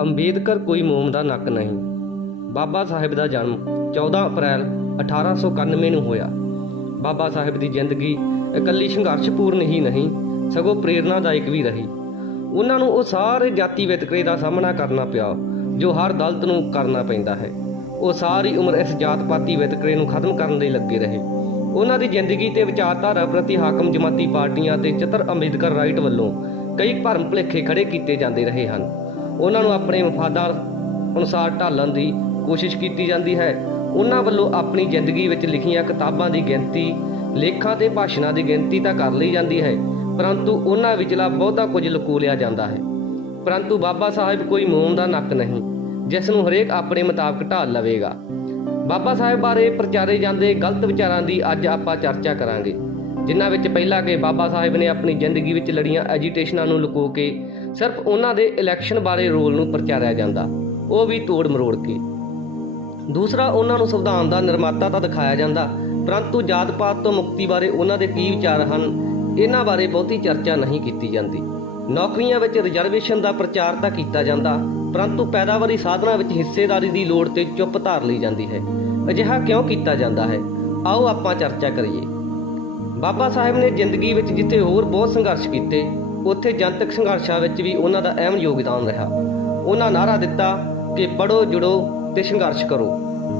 ਅੰਬੇਦਕਰ ਕੋਈ ਮੋਮ ਦਾ ਨੱਕ ਨਹੀਂ। ਬਾਬਾ ਸਾਹਿਬ ਦਾ ਜਨਮ 14 ਅਪ੍ਰੈਲ 1891 ਨੂੰ ਹੋਇਆ। ਬਾਬਾ ਸਾਹਿਬ ਦੀ ਜ਼ਿੰਦਗੀ ਇਕੱਲੀ ਸੰਘਰਸ਼ਪੂਰਨ ਹੀ ਨਹੀਂ ਸਗੋਂ ਪ੍ਰੇਰਨਾਦਾਇਕ ਵੀ ਰਹੀ। ਉਹਨਾਂ ਨੂੰ ਉਹ ਸਾਰੇ ਜਾਤੀ ਵਿਤਕਰੇ ਦਾ ਸਾਹਮਣਾ ਕਰਨਾ ਪਿਆ ਜੋ ਹਰ ਦਲਿਤ ਨੂੰ ਕਰਨਾ ਪੈਂਦਾ ਹੈ। ਉਹ ਸਾਰੀ ਉਮਰ ਇਸ ਜਾਤ ਪਾਤੀ ਵਿਤਕਰੇ ਨੂੰ ਖਤਮ ਕਰਨ ਲਈ ਲੱਗੇ ਰਹੇ। ਉਹਨਾਂ ਦੀ ਜ਼ਿੰਦਗੀ ਤੇ ਵਿਚਾਰਧਾਰਾ ਪ੍ਰਤੀ ਹਾਕਮ ਜਮਾਤੀ ਪਾਰਟੀਆਂ ਤੇ ਚਤਰ ਅੰਬੇਦਕਰ ਰਾਈਟ ਵੱਲੋਂ ਕਈ ਭਰਮ ਭੁਲੇਖੇ ਖੜੇ ਕੀਤੇ ਜਾਂਦੇ ਰਹੇ ਹਨ। ਉਹਨਾਂ ਨੂੰ ਆਪਣੇ ਮਫਾਦਾਂ ਅਨੁਸਾਰ ਢਾਲਣ ਦੀ ਕੋਸ਼ਿਸ਼ ਕੀਤੀ ਜਾਂਦੀ ਹੈ। ਉਹਨਾਂ ਵੱਲੋਂ ਆਪਣੀ ਜ਼ਿੰਦਗੀ ਵਿੱਚ ਲਿਖੀਆਂ ਕਿਤਾਬਾਂ ਦੀ ਗਿਣਤੀ, ਲੇਖਾਂ ਤੇ ਭਾਸ਼ਣਾਂ ਦੀ ਗਿਣਤੀ ਤਾਂ ਕਰ ਲਈ ਜਾਂਦੀ ਹੈ, ਪਰੰਤੂ ਉਹਨਾਂ ਵਿਚਲਾ ਬਹੁਤਾ ਕੁਝ ਲੁਕੋ ਲਿਆ ਜਾਂਦਾ ਹੈ। ਪਰੰਤੂ ਬਾਬਾ ਸਾਹਿਬ ਕੋਈ ਮੋਮ ਦਾ ਨੱਕ ਨਹੀਂ ਜਿਸ ਨੂੰ ਹਰੇਕ ਆਪਣੇ ਮੁਤਾਬਕ ਢਾਲ ਲਵੇਗਾ। ਬਾਬਾ ਸਾਹਿਬ ਬਾਰੇ ਪ੍ਰਚਾਰੇ ਜਾਂਦੇ ਗਲਤ ਵਿਚਾਰਾਂ ਦੀ ਅੱਜ ਆਪਾਂ ਚਰਚਾ ਕਰਾਂਗੇ, ਜਿਨ੍ਹਾਂ ਵਿੱਚ ਪਹਿਲਾ ਕਿ ਬਾਬਾ ਸਾਹਿਬ ਨੇ ਆਪਣੀ ਜ਼ਿੰਦਗੀ ਵਿੱਚ ਲੜੀਆਂ ਐਜੀਟੇਸ਼ਨਾਂ ਨੂੰ ਲੁਕੋ ਕੇ ਸਿਰਫ ਉਹਨਾਂ ਦੇ ਇਲੈਕਸ਼ਨ ਬਾਰੇ ਰੋਲ ਨੂੰ ਪ੍ਰਚਾਰਿਆ ਜਾਂਦਾ, ਉਹ ਵੀ ਤੋੜ ਮਰੋੜ ਕੇ। ਦੂਸਰਾ, ਉਹਨਾਂ ਨੂੰ ਸੰਵਿਧਾਨ ਦਾ ਨਿਰਮਾਤਾ ਤਾਂ ਦਿਖਾਇਆ ਜਾਂਦਾ, ਪਰੰਤੂ ਜਾਤ ਪਾਤ ਤੋਂ ਮੁਕਤੀ ਬਾਰੇ ਉਹਨਾਂ ਦੇ ਕੀ ਵਿਚਾਰ ਹਨ ਇਹਨਾਂ ਬਾਰੇ ਬਹੁਤੀ ਚਰਚਾ ਨਹੀਂ ਕੀਤੀ ਜਾਂਦੀ। ਨੌਕਰੀਆਂ ਵਿੱਚ ਰਿਜ਼ਰਵੇਸ਼ਨ ਦਾ ਪ੍ਰਚਾਰ ਤਾਂ ਕੀਤਾ ਜਾਂਦਾ, ਪਰੰਤੂ ਪੈਦਾਵਾਰੀ ਸਾਧਨਾਂ ਵਿੱਚ ਹਿੱਸੇਦਾਰੀ ਦੀ ਲੋੜ ਤੇ ਚੁੱਪ ਧਾਰ ਲਈ ਜਾਂਦੀ ਹੈ। ਅਜਿਹਾ ਕਿਉਂ ਕੀਤਾ ਜਾਂਦਾ ਹੈ, ਆਓ ਆਪਾਂ ਚਰਚਾ ਕਰੀਏ। ਬਾਬਾ ਸਾਹਿਬ ਨੇ ਜ਼ਿੰਦਗੀ ਵਿੱਚ ਜਿੱਥੇ ਹੋਰ ਬਹੁਤ ਸੰਘਰਸ਼ ਕੀਤੇ, ਉੱਥੇ ਜਨਤਕ ਸੰਘਰਸ਼ਾਂ ਵਿੱਚ ਵੀ ਉਹਨਾਂ ਦਾ ਅਹਿਮ ਯੋਗਦਾਨ ਰਿਹਾ। ਉਹਨਾਂ ਨਾਅਰਾ ਦਿੱਤਾ ਕਿ ਪੜ੍ਹੋ, ਜੁੜੋ ਤੇ ਸੰਘਰਸ਼ ਕਰੋ,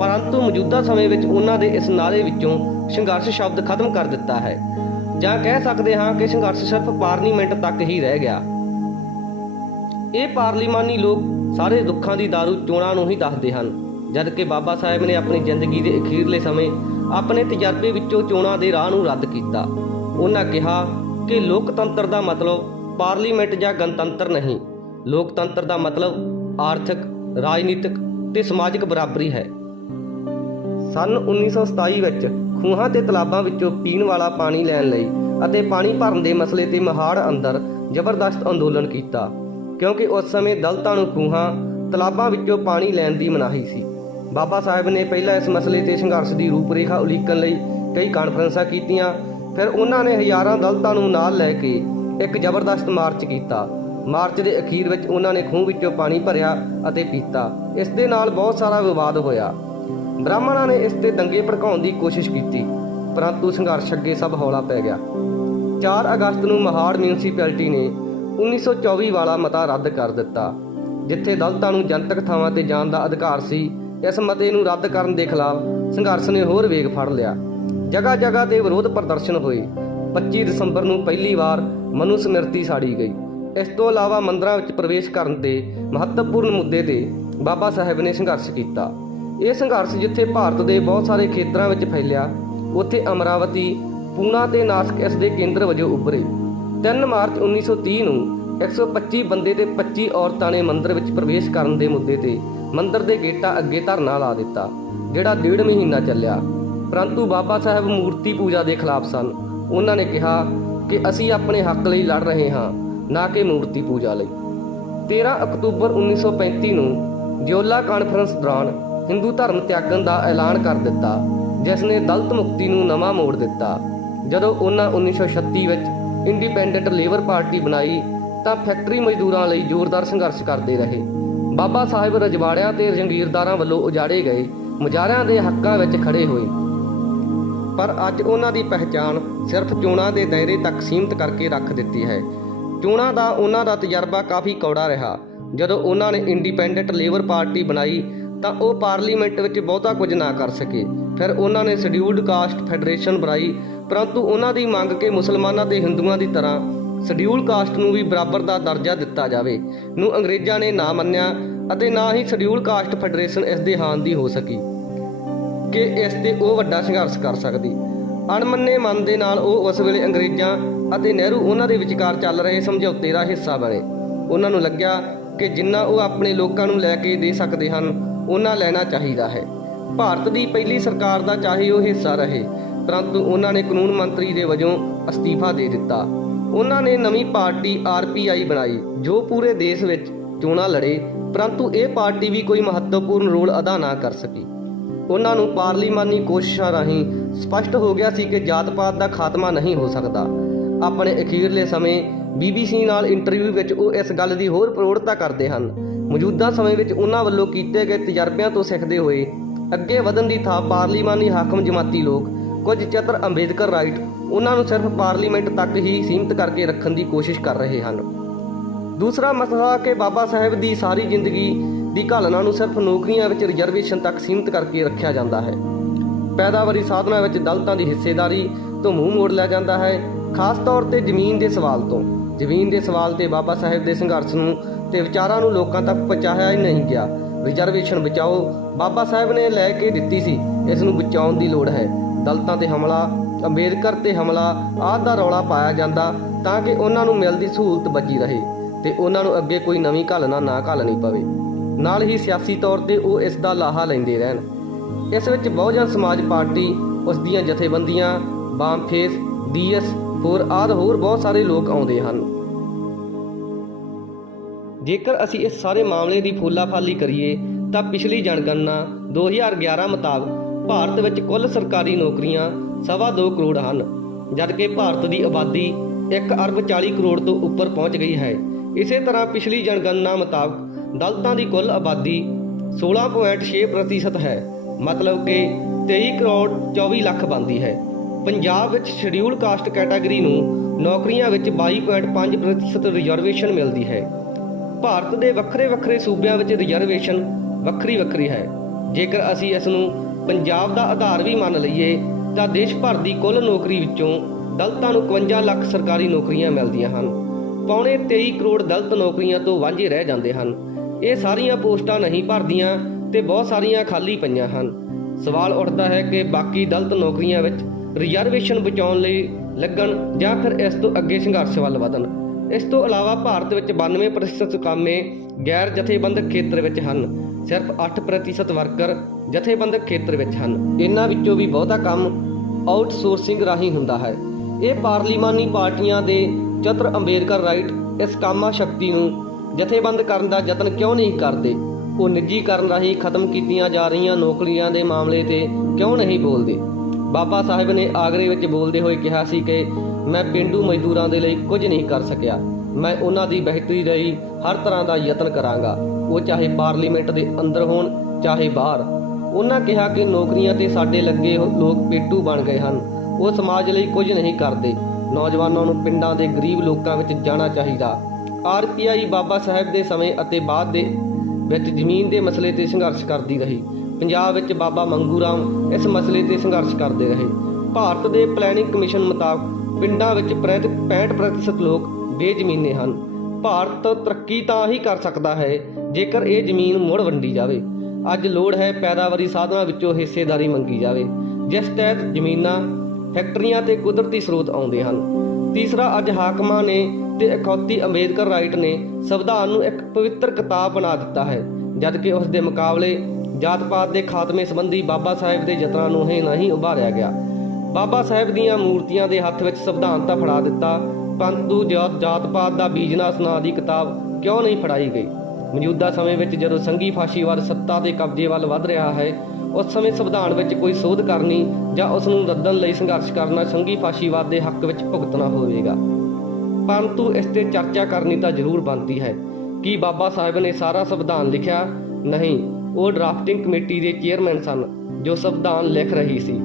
ਪਰੰਤੂ ਮੌਜੂਦਾ ਸਮੇਂ ਵਿੱਚ ਉਹਨਾਂ ਦੇ ਇਸ ਨਾਅਰੇ ਵਿੱਚੋਂ ਸੰਘਰਸ਼ ਸ਼ਬਦ ਖਤਮ ਕਰ ਦਿੱਤਾ ਹੈ, ਜਾਂ ਕਹਿ ਸਕਦੇ ਹਾਂ ਕਿ ਸੰਘਰਸ਼ ਸਿਰਫ ਪਾਰਲੀਮੈਂਟ ਤੱਕ ਹੀ ਰਹਿ ਗਿਆ। ਇਹ ਪਾਰਲੀਮਾਨੀ ਲੋਕ ਸਾਰੇ ਦੁੱਖਾਂ ਦੀ ਦਾਰੂ ਚੋਣਾਂ ਨੂੰ ਹੀ ਦੱਸਦੇ ਹਨ, ਜਦਕਿ ਬਾਬਾ ਸਾਹਿਬ ਨੇ ਆਪਣੀ ਜ਼ਿੰਦਗੀ ਦੇ ਅਖੀਰਲੇ ਸਮੇਂ ਆਪਣੇ ਤਜਰਬੇ ਵਿੱਚੋਂ ਚੋਣਾਂ ਦੇ ਰਾਹ ਨੂੰ ਰੱਦ ਕੀਤਾ। ਉਹਨਾਂ ਕਿਹਾ ਕਿ ਲੋਕਤੰਤਰ ਦਾ ਮਤਲਬ ਪਾਰਲੀਮੈਂਟ ਜਾਂ ਗਣਤੰਤਰ ਨਹੀਂ, ਲੋਕਤੰਤਰ ਦਾ ਮਤਲਬ ਆਰਥਿਕ, ਰਾਜਨੀਤਿਕ ਤੇ ਸਮਾਜਿਕ ਬਰਾਬਰੀ ਹੈ। ਸੰਨ 1927 ਵਿੱਚ ਖੂਹਾਂ ਤੇ ਤਲਾਬਾਂ ਵਿੱਚੋਂ ਪੀਣ ਵਾਲਾ ਪਾਣੀ ਲੈਣ ਲਈ ਅਤੇ ਪਾਣੀ ਭਰਨ ਦੇ ਮਸਲੇ ਤੇ ਮਹਾੜ ਅੰਦਰ ਜ਼ਬਰਦਸਤ ਅੰਦੋਲਨ ਕੀਤਾ, ਕਿਉਂਕਿ ਉਸ ਸਮੇਂ ਦਲਿਤਾਂ ਨੂੰ ਖੂਹਾਂ ਤਲਾਬਾਂ ਵਿੱਚੋਂ ਪਾਣੀ ਲੈਣ ਦੀ ਮਨਾਹੀ ਸੀ। ਬਾਬਾ ਸਾਹਿਬ ਨੇ ਪਹਿਲਾਂ ਇਸ ਮਸਲੇ ਤੇ ਸੰਘਰਸ਼ ਦੀ ਰੂਪਰੇਖਾ ਉਲੀਕਣ ਲਈ ਕਈ ਕਾਨਫਰੰਸਾਂ ਕੀਤੀਆਂ। ਫਿਰ ਉਹਨਾਂ ਨੇ ਹਜ਼ਾਰਾਂ ਦਲਿਤਾਂ ਨੂੰ ਨਾਲ ਲੈ ਕੇ ਇੱਕ ਜ਼ਬਰਦਸਤ ਮਾਰਚ ਕੀਤਾ। ਮਾਰਚ ਦੇ ਅਖੀਰ ਵਿੱਚ ਉਹਨਾਂ ਨੇ ਖੂਹ ਵਿੱਚੋਂ ਪਾਣੀ ਭਰਿਆ ਅਤੇ ਪੀਤਾ। ਇਸ ਦੇ ਨਾਲ ਬਹੁਤ ਸਾਰਾ ਵਿਵਾਦ ਹੋਇਆ। ਬ੍ਰਾਹਮਣਾਂ ਨੇ ਇਸ ਤੇ ਦੰਗੇ ਭੜਕਾਉਣ ਦੀ ਕੋਸ਼ਿਸ਼ ਕੀਤੀ, ਪਰੰਤੂ ਸੰਘਰਸ਼ ਅੱਗੇ ਸਭ ਹੌਲਾ ਪੈ ਗਿਆ। 4 ਅਗਸਤ ਨੂੰ ਮਹਾੜ ਮਿਊਨਿਸਪੈਲਿਟੀ ਨੇ 1924 ਵਾਲਾ ਮਤਾ ਰੱਦ ਕਰ ਦਿੱਤਾ, ਜਿੱਥੇ ਦਲਿਤਾਂ ਨੂੰ ਜਨਤਕ ਥਾਵਾਂ ਤੇ ਜਾਣ ਦਾ ਅਧਿਕਾਰ ਸੀ। ਇਸ ਮਤੇ ਨੂੰ ਰੱਦ ਕਰਨ ਦੇ ਖਿਲਾਫ ਸੰਘਰਸ਼ ਨੇ ਹੋਰ ਵੇਗ ਫੜ ਲਿਆ। ਜਗ੍ਹਾ ਜਗ੍ਹਾ ਤੇ ਵਿਰੋਧ ਪ੍ਰਦਰਸ਼ਨ ਹੋਏ। 25 ਦਸੰਬਰ ਨੂੰ ਪਹਿਲੀ ਵਾਰ ਮਨੂ ਸਮਿਰਤੀ ਸਾੜੀ ਗਈ। ਇਸ ਤੋਂ ਇਲਾਵਾ ਮੰਦਰਾਂ ਵਿੱਚ ਪ੍ਰਵੇਸ਼ ਕਰਨ ਤੇ ਮਹੱਤਵਪੂਰਨ ਮੁੱਦੇ ਤੇ ਬਾਬਾ ਸਾਹਿਬ ਨੇ ਸੰਘਰਸ਼ ਕੀਤਾ। ਇਹ ਸੰਘਰਸ਼ ਜਿੱਥੇ ਭਾਰਤ ਦੇ ਬਹੁਤ ਸਾਰੇ ਖੇਤਰਾਂ ਵਿੱਚ ਫੈਲਿਆ, ਉੱਥੇ ਅਮਰਾਵਤੀ, ਪੂਨਾ ਤੇ ਨਾਸਿਕ ਇਸ ਦੇ ਕੇਂਦਰ ਵਜੋਂ ਉੱਭਰੇ। 3 ਮਾਰਚ 1930 ਨੂੰ 125 ਬੰਦੇ ਤੇ 25 ਔਰਤਾਂ ਨੇ ਮੰਦਰ ਵਿੱਚ ਪ੍ਰਵੇਸ਼ ਕਰਨ ਦੇ ਮੁੱਦੇ ਤੇ ਮੰਦਰ ਦੇ ਗੇਟਾਂ ਅੱਗੇ ਧਰਨਾ ਲਾ ਦਿੱਤਾ, ਜਿਹੜਾ 1.5 ਮਹੀਨਾ ਚੱਲਿਆ। ਪਰੰਤੂ ਬਾਬਾ ਸਾਹਿਬ ਮੂਰਤੀ ਪੂਜਾ ਦੇ ਖਿਲਾਫ ਸਨ। ਉਹਨਾਂ ਨੇ ਕਿਹਾ ਕਿ ਅਸੀਂ ਆਪਣੇ ਹੱਕ ਲਈ ਲੜ ਰਹੇ ਹਾਂ, ਨਾ ਕਿ ਮੂਰਤੀ ਪੂਜਾ ਲਈ। 13 ਅਕਤੂਬਰ 1935 ਨੂੰ ਜਿਓਲਾ ਕਾਨਫਰੰਸ ਦੌਰਾਨ ਹਿੰਦੂ ਧਰਮ ਤਿਆਗਣ ਦਾ ਐਲਾਨ ਕਰ ਦਿੱਤਾ, ਜਿਸ ਨੇ ਦਲਿਤ ਮੁਕਤੀ ਨੂੰ ਨਵਾਂ ਮੋੜ ਦਿੱਤਾ। ਜਦੋਂ ਉਹਨਾਂ 1936 ਵਿੱਚ ਇੰਡੀਪੈਂਡੈਂਟ ਲੇਬਰ ਪਾਰਟੀ ਬਣਾਈ ਤਾਂ ਫੈਕਟਰੀ ਮਜ਼ਦੂਰਾਂ ਲਈ ਜ਼ੋਰਦਾਰ ਸੰਘਰਸ਼ ਕਰਦੇ ਰਹੇ। ਬਾਬਾ ਸਾਹਿਬ ਰਜਵਾੜਿਆਂ ਤੇ ਜੰਗੀਰਦਾਰਾਂ ਵੱਲੋਂ ਉਜਾੜੇ ਗਏ ਮੁਜ਼ਾਹਰਿਆਂ ਦੇ ਹੱਕਾਂ ਵਿੱਚ ਖੜੇ ਹੋਏ, ਪਰ ਅੱਜ ਉਹਨਾਂ ਦੀ ਪਹਿਚਾਣ ਸਿਰਫ ਚੋਣਾਂ ਦੇ ਦਾਇਰੇ ਤੱਕ ਸੀਮਿਤ ਕਰਕੇ ਰੱਖ ਦਿੱਤੀ ਹੈ। ਚੋਣਾਂ ਦਾ ਉਹਨਾਂ ਦਾ ਤਜਰਬਾ ਕਾਫੀ ਕੌੜਾ ਰਿਹਾ। ਜਦੋਂ ਉਹਨਾਂ ਨੇ ਇੰਡੀਪੈਂਡੈਂਟ ਲੇਬਰ ਪਾਰਟੀ ਬਣਾਈ ਤਾਂ ਉਹ ਪਾਰਲੀਮੈਂਟ ਵਿੱਚ ਬਹੁਤਾ ਕੁਝ ਨਾ ਕਰ ਸਕੇ। ਫਿਰ ਉਹਨਾਂ ਨੇ ਸ਼ਡਿਊਲਡ ਕਾਸਟ ਫੈਡਰੇਸ਼ਨ ਬਣਾਈ, ਪਰੰਤੂ ਉਹਨਾਂ ਦੀ ਮੰਗ ਕਿ ਮੁਸਲਮਾਨਾਂ ਤੇ ਹਿੰਦੂਆਂ ਦੀ ਤਰ੍ਹਾਂ ਸ਼ਡਿਊਲ ਕਾਸਟ ਨੂੰ ਵੀ ਬਰਾਬਰ ਦਾ ਦਰਜਾ ਦਿੱਤਾ ਜਾਵੇ ਨੂੰ ਅੰਗਰੇਜ਼ਾਂ ਨੇ ਨਾ ਮੰਨਿਆ, ਅਤੇ ਨਾ ਹੀ ਸ਼ਡਿਊਲ ਕਾਸਟ ਫੈਡਰੇਸ਼ਨ ਇਸ ਦੇ ਹਾਣ ਦੀ ਹੋ ਸਕੀ ਕਿ ਇਸ ਤੇ ਉਹ ਵੱਡਾ ਸੰਘਰਸ਼ ਕਰ ਸਕਦੀ। ਅਣਮੰਨੇ ਮਨ ਦੇ ਨਾਲ ਉਹ ਉਸ ਵੇਲੇ ਅੰਗਰੇਜ਼ਾਂ ਅਤੇ ਨਹਿਰੂ ਉਹਨਾਂ ਦੇ ਵਿਚਕਾਰ ਚੱਲ ਰਹੇ ਸਮਝੌਤੇ ਦਾ ਹਿੱਸਾ ਬਣੇ। ਉਹਨਾਂ ਨੂੰ ਲੱਗਿਆ ਕਿ ਜਿੰਨਾ ਉਹ ਆਪਣੇ ਲੋਕਾਂ ਨੂੰ ਲੈ ਕੇ ਦੇ ਸਕਦੇ ਹਨ, ਉਹਨਾਂ ਲੈਣਾ ਚਾਹੀਦਾ ਹੈ। ਭਾਰਤ ਦੀ ਪਹਿਲੀ ਸਰਕਾਰ ਦਾ ਚਾਹੇ ਉਹ ਹਿੱਸਾ ਰਹੇ, ਪਰੰਤੂ ਉਹਨਾਂ ਨੇ ਕਾਨੂੰਨ ਮੰਤਰੀ ਦੇ ਵਜੋਂ ਅਸਤੀਫਾ ਦੇ ਦਿੱਤਾ। ਉਹਨਾਂ ਨੇ ਨਵੀਂ ਪਾਰਟੀ RPI ਬਣਾਈ, ਜੋ ਪੂਰੇ ਦੇਸ਼ ਵਿੱਚ ਚੋਣਾਂ ਲੜੇ, ਪਰੰਤੂ ਇਹ ਪਾਰਟੀ ਵੀ ਕੋਈ ਮਹੱਤਵਪੂਰਨ ਰੋਲ ਅਦਾ ਨਾ ਕਰ ਸਕੀ। ਉਹਨਾਂ ਨੂੰ ਪਾਰਲੀਮਾਨੀ ਕੋਸ਼ਿਸ਼ਾਂ ਰਾਹੀਂ ਸਪਸ਼ਟ ਹੋ ਗਿਆ ਸੀ ਕਿ ਜਾਤ ਪਾਤ ਦਾ ਖਾਤਮਾ ਨਹੀਂ ਹੋ ਸਕਦਾ। ਆਪਣੇ ਅਖੀਰਲੇ ਸਮੇਂ BBC ਨਾਲ ਇੰਟਰਵਿਊ ਵਿੱਚ ਉਹ ਇਸ ਗੱਲ ਦੀ ਹੋਰ ਪ੍ਰੋੜਤਾ ਕਰਦੇ ਹਨ। ਮੌਜੂਦਾ ਸਮੇਂ ਵਿੱਚ ਉਹਨਾਂ ਵੱਲੋਂ ਕੀਤੇ ਗਏ ਤਜਰਬਿਆਂ ਤੋਂ ਸਿੱਖਦੇ ਹੋਏ ਅੱਗੇ ਵਧਣ ਦੀ ਥਾਂ ਪਾਰਲੀਮਾਨੀ ਹਾਕਮ ਜਮਾਤੀ ਲੋਕ ਕੁਝ ਚਤਰ ਅੰਬੇਦਕਰ ਰਾਈਟ ਉਹਨਾਂ ਨੂੰ ਸਿਰਫ ਪਾਰਲੀਮੈਂਟ ਤੱਕ ਹੀ ਸੀਮਿਤ ਕਰਕੇ ਰੱਖਣ ਦੀ ਕੋਸ਼ਿਸ਼ ਕਰ ਰਹੇ ਹਨ। ਦੂਸਰਾ ਮਸਲਾ ਕਿ ਬਾਬਾ ਸਾਹਿਬ ਦੀ ਸਾਰੀ ਜ਼ਿੰਦਗੀ ਦੀ ਘਾਲਣਾ ਨੂੰ ਸਿਰਫ ਨੌਕਰੀਆਂ ਵਿੱਚ ਰਿਜ਼ਰਵੇਸ਼ਨ ਤੱਕ ਸੀਮਿਤ ਕਰਕੇ ਰੱਖਿਆ ਜਾਂਦਾ ਹੈ। ਪੈਦਾਵਾਰੀ ਸਾਧਨਾਂ ਵਿੱਚ ਦਲਿਤਾਂ ਦੀ ਹਿੱਸੇਦਾਰੀ ਤੋਂ ਮੂੰਹ ਮੋੜ ਲਿਆ ਜਾਂਦਾ ਹੈ, ਖਾਸ ਤੌਰ ਤੇ ਜ਼ਮੀਨ ਦੇ ਸਵਾਲ ਤੋਂ। ਜ਼ਮੀਨ ਦੇ ਸਵਾਲ ਤੇ ਬਾਬਾ ਸਾਹਿਬ ਦੇ ਸੰਘਰਸ਼ ਨੂੰ ਤੇ ਵਿਚਾਰਾਂ ਨੂੰ ਲੋਕਾਂ ਤੱਕ ਪਹੁੰਚਾਇਆ ਹੀ ਨਹੀਂ ਗਿਆ। ਰਿਜ਼ਰਵੇਸ਼ਨ ਬਚਾਓ ਬਾਬਾ ਸਾਹਿਬ ਨੇ ਲੈ ਕੇ ਦਿੱਤੀ ਸੀ, ਇਸ ਨੂੰ ਬਚਾਉਣ ਦੀ ਲੋੜ ਹੈ। ਦਲਿਤਾਂ ਤੇ ਹਮਲਾ, ਅੰਬੇਦਕਰ ਤੇ ਹਮਲਾ ਆਦਿ ਦਾ ਰੌਲਾ ਪਾਇਆ ਜਾਂਦਾ ਤਾਂ ਕਿ ਉਹਨਾਂ ਨੂੰ ਮਿਲਦੀ ਸਹੂਲਤ ਬਚੀ ਰਹੇ ਤੇ ਉਹਨਾਂ ਨੂੰ ਅੱਗੇ ਕੋਈ ਨਵੀਂ ਘਾਲਣਾ ਨਾ ਘਾਲਣੀ ਪਵੇ। ਨਾਲ ਹੀ ਸਿਆਸੀ ਤੌਰ ਤੇ ਉਹ ਇਸ ਦਾ ਲਾਹਾ ਲੈਂਦੇ ਰਹਿਣ। ਇਸ ਵਿੱਚ ਬਹੁਜਨ ਸਮਾਜ ਪਾਰਟੀ, ਉਸ ਦੀਆਂ ਜਥੇਬੰਦੀਆਂ, ਵਾਮਫੇਸ, DS4 ਆਦਿ ਹੋਰ ਬਹੁਤ ਸਾਰੇ ਲੋਕ ਆਉਂਦੇ ਹਨ। ਜੇਕਰ ਅਸੀਂ ਇਸ ਸਾਰੇ ਮਾਮਲੇ ਦੀ ਫੋਲਾਫਾਲੀ ਕਰੀਏ ਤਾਂ ਪਿਛਲੀ ਜਨਗਣਨਾ 2011 ਮੁਤਾਬਕ ਭਾਰਤ ਵਿੱਚ ਕੁੱਲ ਸਰਕਾਰੀ ਨੌਕਰੀਆਂ 2.25 ਕਰੋੜ ਹਨ, ਜਦਕਿ ਭਾਰਤ ਦੀ ਆਬਾਦੀ 1 ਅਰਬ 40 ਕਰੋੜ ਤੋਂ ਉੱਪਰ ਪਹੁੰਚ ਗਈ ਹੈ। ਇਸੇ ਤਰ੍ਹਾਂ ਪਿਛਲੀ ਜਨਗਣਨਾ ਮੁਤਾਬਕ ਦਲਿਤਾਂ ਦੀ ਕੁੱਲ ਆਬਾਦੀ 16.6% ਹੈ, ਮਤਲਬ ਕਿ 23 ਕਰੋੜ 24 ਲੱਖ ਬਣਦੀ ਹੈ। ਪੰਜਾਬ ਵਿੱਚ ਸ਼ਡਿਊਲ ਕਾਸਟ ਕੈਟਾਗਰੀ ਨੂੰ ਨੌਕਰੀਆਂ ਵਿੱਚ 22.5% ਰਿਜ਼ਰਵੇਸ਼ਨ ਮਿਲਦੀ ਹੈ। ਭਾਰਤ ਦੇ ਵੱਖਰੇ ਵੱਖਰੇ ਸੂਬਿਆਂ ਵਿੱਚ ਰਿਜ਼ਰਵੇਸ਼ਨ ਵੱਖਰੀ ਵੱਖਰੀ ਹੈ। ਜੇਕਰ ਅਸੀਂ ਇਸ ਨੂੰ ਪੰਜਾਬ ਦਾ ਆਧਾਰ ਵੀ ਮੰਨ ਲਈਏ ਤਾਂ ਦੇਸ਼ ਭਰ ਦੀ ਕੁੱਲ ਨੌਕਰੀ ਵਿੱਚੋਂ ਦਲਿਤਾਂ ਨੂੰ 52 ਲੱਖ ਸਰਕਾਰੀ ਨੌਕਰੀਆਂ ਮਿਲਦੀਆਂ ਹਨ। ਪੌਣੇ 23 ਕਰੋੜ ਦਲਿਤ ਨੌਕਰੀਆਂ ਤੋਂ ਵਾਂਝੇ ਰਹਿ ਜਾਂਦੇ ਹਨ। ਇਹ ਸਾਰੀਆਂ ਪੋਸਟਾਂ ਨਹੀਂ ਭਰਦੀਆਂ ਤੇ ਬਹੁਤ ਸਾਰੀਆਂ ਖਾਲੀ ਪਈਆਂ ਹਨ। ਸਵਾਲ ਉੱਠਦਾ ਹੈ ਕਿ ਬਾਕੀ ਦਲਿਤ ਨੌਕਰੀਆਂ ਵਿੱਚ ਰਿਜ਼ਰਵੇਸ਼ਨ ਬਚਾਉਣ ਲਈ ਲੱਗਣ ਜਾਂ ਫਿਰ ਇਸ ਤੋਂ ਅੱਗੇ ਸੰਘਰਸ਼ ਵੱਲ ਵਧਣ। ਇਸ ਤੋਂ ਇਲਾਵਾ ਭਾਰਤ ਵਿੱਚ 92% ਕਾਮੇ ਗੈਰ ਜਥੇਬੰਦਕ ਖੇਤਰ ਵਿੱਚ ਹਨ, ਸਿਰਫ 8% ਵਰਕਰ ਜਥੇਬੰਦਕ ਖੇਤਰ ਵਿੱਚ ਹਨ। ਇਹਨਾਂ ਵਿੱਚੋਂ ਵੀ ਬਹੁਤਾ ਕੰਮ ਆਊਟਸੋਰਸਿੰਗ ਰਾਹੀਂ ਹੁੰਦਾ ਹੈ। ਇਹ ਪਾਰਲੀਮਾਨੀ ਪਾਰਟੀਆਂ ਦੇ ਚਤਰ ਅੰਬੇਦਕਰ ਰਾਈਟ ਇਸ ਕਾਮਾ ਸ਼ਕਤੀ ਨੂੰ ਜਥੇਬੰਦ ਕਰਨ ਦਾ ਯਤਨ ਕਿਉਂ ਨਹੀਂ ਕਰਦੇ? ਉਹ ਨਿੱਜੀਕਰਨ ਰਾਹੀਂ ਖਤਮ ਕੀਤੀਆਂ ਜਾ ਰਹੀਆਂ ਨੌਕਰੀਆਂ ਦੇ ਮਾਮਲੇ ਤੇ ਕਿਉਂ ਨਹੀਂ ਬੋਲਦੇ? ਬਾਬਾ ਸਾਹਿਬ ਨੇ ਆਗਰੇ ਵਿੱਚ ਬੋਲਦੇ ਹੋਏ ਕਿਹਾ ਸੀ ਕਿ ਮੈਂ ਪੇਂਡੂ ਮਜ਼ਦੂਰਾਂ ਦੇ ਲਈ ਕੁਝ ਨਹੀਂ ਕਰ ਸਕਿਆ, ਮੈਂ ਉਹਨਾਂ ਦੀ ਬਿਹਤਰੀ ਲਈ ਹਰ ਤਰ੍ਹਾਂ ਦਾ ਯਤਨ ਕਰਾਂਗਾ, ਉਹ ਚਾਹੇ ਪਾਰਲੀਮੈਂਟ ਦੇ ਅੰਦਰ ਹੋਣ ਚਾਹੇ ਬਾਹਰ। ਉਹਨਾਂ ਕਿਹਾ ਕਿ ਨੌਕਰੀਆਂ ਤੇ ਸਾਡੇ ਲੱਗੇ ਲੋਕ ਪੇਟੂ ਬਣ ਗਏ ਹਨ, ਉਹ ਸਮਾਜ ਲਈ ਕੁਝ ਨਹੀਂ ਕਰਦੇ। ਨੌਜਵਾਨਾਂ ਨੂੰ ਪਿੰਡਾਂ ਦੇ ਗਰੀਬ ਲੋਕਾਂ ਵਿੱਚ ਜਾਣਾ ਚਾਹੀਦਾ। RPI ਬਾਬਾ ਸਾਹਿਬ ਦੇ ਸਮੇਂ ਅਤੇ ਬਾਅਦ ਦੇ ਵਿੱਚ ਜ਼ਮੀਨ ਦੇ ਮਸਲੇ ਤੇ ਸੰਘਰਸ਼ ਕਰਦੀ ਰਹੀ। ਪੰਜਾਬ ਵਿੱਚ ਬਾਬਾ ਮੰਗੂ ਰਾਮ ਇਸ ਮਸਲੇ ਤੇ ਸੰਘਰਸ਼ ਕਰਦੇ ਰਹੇ। ਭਾਰਤ ਦੇ ਪਲੈਨਿੰਗ ਕਮਿਸ਼ਨ ਮੁਤਾਬਕ ਪਿੰਡਾਂ ਵਿੱਚ 65% ਲੋਕ ਬੇਜ਼ਮੀਨੇ ਹਨ। ਭਾਰਤ ਤਰੱਕੀ ਤਾਂ ਹੀ ਕਰ ਸਕਦਾ ਹੈ ਜੇਕਰ ਇਹ ਜ਼ਮੀਨ ਮੁੜ ਵੰਡੀ ਜਾਵੇ। ਅੱਜ ਲੋੜ ਹੈ ਪੈਦਾਵਾਰੀ ਸਾਧਨਾਂ ਵਿੱਚੋਂ ਹਿੱਸੇਦਾਰੀ ਮੰਗੀ ਜਾਵੇ, ਜਿਸ ਤਹਿਤ ਜ਼ਮੀਨਾਂ, ਫੈਕਟਰੀਆਂ ਤੇ ਕੁਦਰਤੀ ਸਰੋਤ ਆਉਂਦੇ ਹਨ। ਤੀਸਰਾ, ਅੱਜ ਹਾਕਮਾਂ ਨੇ ਤੇ ਅਖੌਤੀ ਅੰਬੇਦਕਰ ਰਾਈਟ ਨੇ ਸੰਵਿਧਾਨ ਨੂੰ ਇੱਕ ਪਵਿੱਤਰ ਕਿਤਾਬ ਬਣਾ ਦਿੱਤਾ ਹੈ, ਜਦਕਿ ਉਸ ਦੇ ਮੁਕਾਬਲੇ ਜਾਤ-ਪਾਤ ਦੇ ਖਾਤਮੇ ਸੰਬੰਧੀ ਬਾਬਾ ਸਾਹਿਬ ਦੇ ਯਤਨਾਂ ਨੂੰ ਨਹੀਂ ਉਭਾਰਿਆ ਗਿਆ। ਬਾਬਾ ਸਾਹਿਬ ਦੀਆਂ ਮੂਰਤੀਆਂ ਦੇ ਹੱਥ ਵਿੱਚ ਸੰਵਿਧਾਨ ਤਾਂ ਫੜਾ ਦਿੱਤਾ, ਪਰੰਤੂ ਜਾਤ-ਪਾਤ ਦਾ ਬੀਜਨਾਸ ਨਾਂ ਦੀ ਕਿਤਾਬ ਕਿਉਂ ਨਹੀਂ ਫੜਾਈ ਗਈ? ਮੌਜੂਦਾ ਸਮੇਂ ਵਿੱਚ ਜਦੋਂ ਸੰਘੀ ਫਾਸ਼ੀਵਾਦ ਸੱਤਾ ਦੇ ਕਬਜ਼ੇ ਵੱਲ ਵੱਧ ਰਿਹਾ ਹੈ, ਉਸ ਸਮੇਂ ਸੰਵਿਧਾਨ ਵਿੱਚ ਕੋਈ ਸੋਧ ਕਰਨੀ ਜਾਂ ਉਸ ਨੂੰ ਰੱਦਣ ਲਈ ਸੰਘਰਸ਼ ਕਰਨਾ ਸੰਘੀ ਫਾਸ਼ੀਵਾਦ ਦੇ ਹੱਕ ਵਿੱਚ ਭੁਗਤਣਾ ਹੋਵੇਗਾ। ਪਰੰਤੂ ਇਸ ਤੇ ਚਰਚਾ ਕਰਨੀ ਤਾਂ ਜ਼ਰੂਰ ਬਣਦੀ ਹੈ। ਕੀ ਬਾਬਾ ਸਾਹਿਬ ਨੇ ਸਾਰਾ ਸੰਵਿਧਾਨ ਲਿਖਿਆ? ਨਹੀਂ, ਉਹ ਡਰਾਫਟਿੰਗ ਕਮੇਟੀ ਦੇ ਚੇਅਰਮੈਨ ਸਨ ਜੋ ਸੰਵਿਧਾਨ ਲਿਖ ਰਹੀ ਸੀ।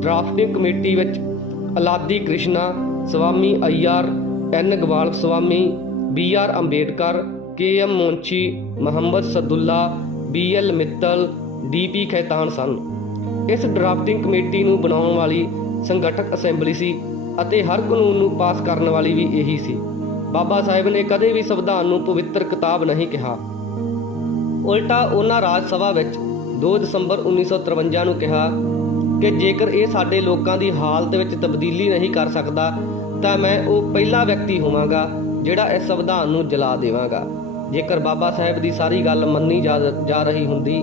ਡਰਾਫਟਿੰਗ ਕਮੇਟੀ ਵਿੱਚ Alladi Krishna, Swami ਅਯਾਰ, N ਗਵਾਲ Swami, BR Ambedkar, KM ਮੁੰਸ਼ੀ, ਮੁਹੰਮਦ ਸਦੁੱਲਾ, BL ਮਿੱਤਲ, DP ਖੈਤਾਨ ਸਨ। ਇਸ ਡਰਾਫਟਿੰਗ ਕਮੇਟੀ ਨੂੰ ਬਣਾਉਣ ਵਾਲੀ ਸੰਗਠਕ ਅਸੈਂਬਲੀ ਸੀ ਅਤੇ ਹਰ ਕਾਨੂੰਨ ਨੂੰ ਪਾਸ ਕਰਨ ਵਾਲੀ ਵੀ ਇਹੀ ਸੀ। ਬਾਬਾ ਸਾਹਿਬ ਨੇ ਕਦੇ ਵੀ ਸੰਵਿਧਾਨ ਨੂੰ ਪਵਿੱਤਰ ਕਿਤਾਬ ਨਹੀਂ ਕਿਹਾ। ਉਲਟਾ ਉਹਨਾਂ ਰਾਜ ਸਭਾ ਵਿੱਚ 2 ਦਸੰਬਰ 1953 ਨੂੰ ਕਿਹਾ ਕਿ ਜੇਕਰ ਇਹ ਸਾਡੇ ਲੋਕਾਂ ਦੀ ਹਾਲਤ ਵਿੱਚ ਤਬਦੀਲੀ ਨਹੀਂ ਕਰ ਸਕਦਾ ਤਾਂ ਮੈਂ ਉਹ ਪਹਿਲਾ ਵਿਅਕਤੀ ਹੋਵਾਂਗਾ ਜਿਹੜਾ ਇਸ ਸੰਵਿਧਾਨ ਨੂੰ ਜਲਾ ਦੇਵਾਂਗਾ। ਜੇਕਰ ਬਾਬਾ ਸਾਹਿਬ ਦੀ ਸਾਰੀ ਗੱਲ ਮੰਨੀ ਜਾ ਰਹੀ ਹੁੰਦੀ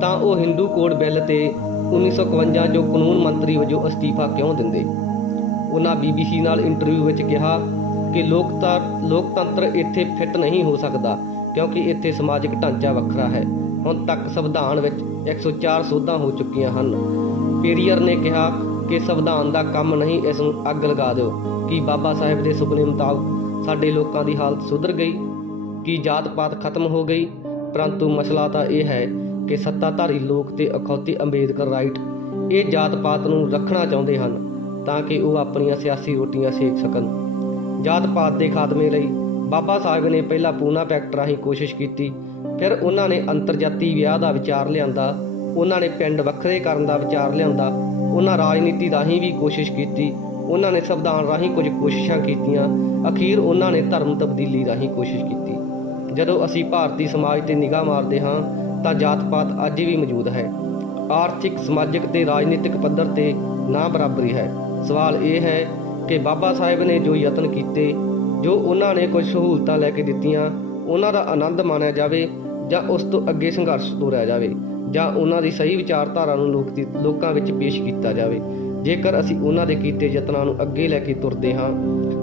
ਤਾਂ ਉਹ ਹਿੰਦੂ ਕੋਡ ਬਿੱਲ ਤੇ 1951 ਜੋ ਕਾਨੂੰਨ ਮੰਤਰੀ ਵਜੋਂ ਅਸਤੀਫਾ ਕਿਉਂ ਦਿੰਦੇ? ਉਹਨਾਂ BBC ਨਾਲ ਇੰਟਰਵਿਊ ਵਿੱਚ ਕਿਹਾ ਕਿ ਲੋਕਤੰਤਰ ਇੱਥੇ ਫਿੱਟ ਨਹੀਂ ਹੋ ਸਕਦਾ ਕਿਉਂਕਿ ਇੱਥੇ ਸਮਾਜਿਕ ਢਾਂਚਾ ਵੱਖਰਾ ਹੈ। ਹੁਣ ਤੱਕ ਸੰਵਿਧਾਨ ਵਿੱਚ 104 ਸੋਧਾਂ ਹੋ ਚੁੱਕੀਆਂ ਹਨ। ਪੇਰੀਅਰ ਨੇ ਕਿਹਾ ਕਿ ਸੰਵਿਧਾਨ ਦਾ ਕੰਮ ਨਹੀਂ, ਇਸ ਨੂੰ ਅੱਗ ਲਗਾ ਦਿਓ। ਕਿ ਬਾਬਾ ਸਾਹਿਬ ਦੇ ਸੁਪਨੇ ਮੁਤਾਬਕ ਸਾਡੇ ਲੋਕਾਂ ਦੀ ਹਾਲਤ ਸੁਧਰ ਗਈ? ਕੀ ਜਾਤ ਪਾਤ ਖਤਮ ਹੋ ਗਈ? ਪਰੰਤੂ ਮਸਲਾ ਤਾਂ ਇਹ ਹੈ ਕਿ ਸੱਤਾਧਾਰੀ ਲੋਕ ਤੇ ਅਖੌਤੀ ਅੰਬੇਦਕਰ ਰਾਈਟ ਇਹ ਜਾਤ ਪਾਤ ਨੂੰ ਰੱਖਣਾ ਚਾਹੁੰਦੇ ਹਨ ਤਾਂ ਕਿ ਉਹ ਆਪਣੀਆਂ ਸਿਆਸੀ ਰੋਟੀਆਂ ਸੇਕ ਸਕਣ। ਜਾਤ ਪਾਤ ਦੇ ਖਾਤਮੇ ਲਈ ਬਾਬਾ ਸਾਹਿਬ ਨੇ ਪਹਿਲਾਂ ਪੂਨਾ ਪੈਕਟ ਰਾਹੀਂ ਕੋਸ਼ਿਸ਼ ਕੀਤੀ, ਫਿਰ ਉਹਨਾਂ ਨੇ ਅੰਤਰਜਾਤੀ ਵਿਆਹ ਦਾ ਵਿਚਾਰ ਲਿਆਂਦਾ, ਉਹਨਾਂ ਨੇ ਪਿੰਡ ਵੱਖਰੇ ਕਰਨ ਦਾ ਵਿਚਾਰ ਲਿਆਂਦਾ, ਉਹਨਾਂ ਰਾਜਨੀਤੀ ਰਾਹੀਂ ਵੀ ਕੋਸ਼ਿਸ਼ ਕੀਤੀ, ਉਹਨਾਂ ਨੇ ਸੰਵਿਧਾਨ ਰਾਹੀਂ ਕੁਝ ਕੋਸ਼ਿਸ਼ਾਂ ਕੀਤੀਆਂ, ਅਖੀਰ ਉਹਨਾਂ ਨੇ ਧਰਮ ਤਬਦੀਲੀ ਰਾਹੀਂ ਕੋਸ਼ਿਸ਼ ਕੀਤੀ। ਜਦੋਂ ਅਸੀਂ ਭਾਰਤੀ ਸਮਾਜ ਤੇ ਨਿਗਾਹ ਮਾਰਦੇ ਹਾਂ ਤਾਂ ਜਾਤ ਪਾਤ ਅੱਜ ਵੀ ਮੌਜੂਦ ਹੈ। ਆਰਥਿਕ, ਸਮਾਜਿਕ ਤੇ ਰਾਜਨੀਤਿਕ ਪੱਧਰ ਤੇ ਨਾ ਬਰਾਬਰੀ ਹੈ। ਸਵਾਲ ਇਹ ਹੈ ਕਿ ਬਾਬਾ ਸਾਹਿਬ ਨੇ ਜੋ ਯਤਨ ਕੀਤੇ, ਜੋ ਉਹਨਾਂ ਨੇ ਕੁਝ ਸਹੂਲਤਾਂ ਲੈ ਕੇ ਦਿੱਤੀਆਂ, ਉਹਨਾਂ ਦਾ ਆਨੰਦ ਮਾਣਿਆ ਜਾਵੇ ਜਾਂ ਉਸ ਤੋਂ ਅੱਗੇ ਸੰਘਰਸ਼ ਤੋਰਿਆ ਜਾਵੇ ਜਾਂ ਉਹਨਾਂ ਦੀ ਸਹੀ ਵਿਚਾਰਧਾਰਾ ਨੂੰ ਲੋਕਾਂ ਵਿੱਚ ਪੇਸ਼ ਕੀਤਾ ਜਾਵੇ। ਜੇਕਰ ਅਸੀਂ ਉਹਨਾਂ ਦੇ ਕੀਤੇ ਯਤਨਾਂ ਨੂੰ ਅੱਗੇ ਲੈ ਕੇ ਤੁਰਦੇ ਹਾਂ,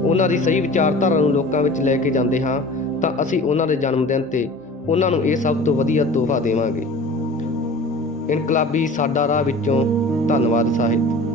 ਉਹਨਾਂ ਦੀ ਸਹੀ ਵਿਚਾਰਧਾਰਾ ਨੂੰ ਲੋਕਾਂ ਵਿੱਚ ਲੈ ਕੇ ਜਾਂਦੇ ਹਾਂ, ਤਾਂ ਅਸੀਂ ਉਹਨਾਂ ਦੇ ਜਨਮ ਦਿਨ ਤੇ ਉਹਨਾਂ ਨੂੰ ਇਹ ਸਭ ਤੋਂ ਵਧੀਆ ਤੋਹਫਾ ਦੇਵਾਂਗੇ। ਇਨਕਲਾਬੀ ਸਾਡਾ ਰਾਹ ਵਿੱਚੋਂ ਧੰਨਵਾਦ ਸਾਹਿਬ।